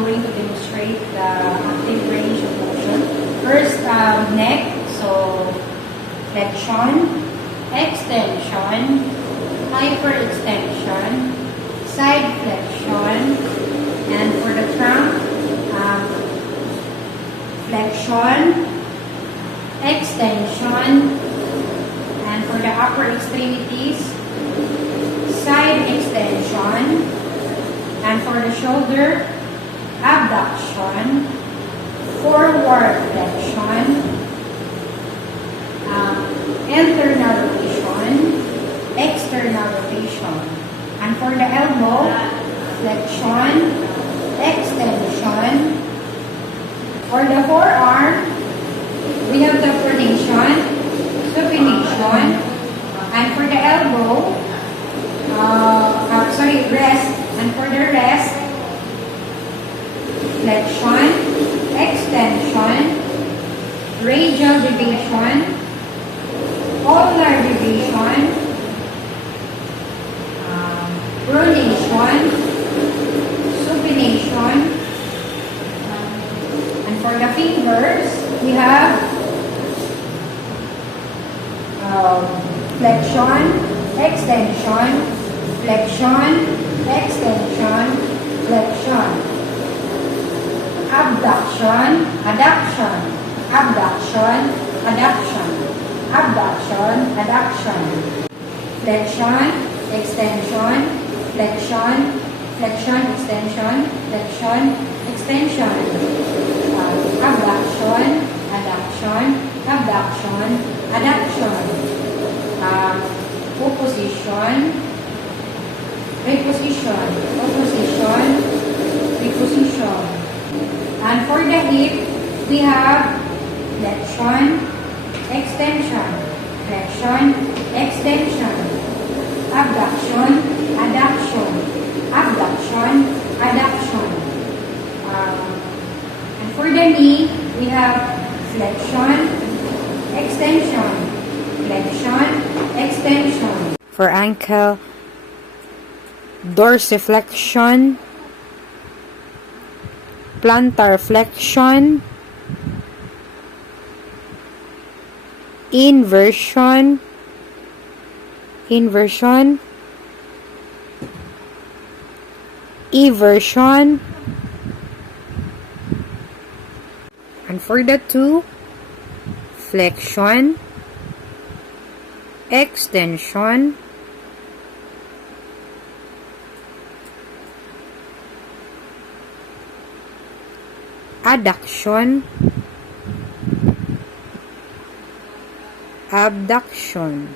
going to demonstrate the active range of motion. First, neck, so flexion, extension, hyperextension, side flexion, and for the trunk, flexion, extension, and for the upper extremities, side extension, and for the shoulder, abduction, forward flexion, internal rotation, external rotation. And for the elbow, flexion, extension. For the forearm, we have the pronation, supination. And for the elbow, rest. And for the rest, flexion, extension, radial deviation, ulnar deviation, pronation, supination, and for the fingers, we have flexion, extension, flexion, extension, flexion, abduction, adduction, abduction, adduction, abduction, adduction, flexion, extension, flexion, flexion, extension, flexion, extension, abduction, adduction, abduction, adduction, opposition, reposition, opposition, reposition. And for the hip, we have flexion, extension, flexion, extension, abduction, adduction, abduction, adduction. And for the knee, we have flexion, extension, flexion, extension. For ankle, dorsiflexion, plantar flexion, inversion, eversion, and for the two, flexion, extension, adduction, abduction.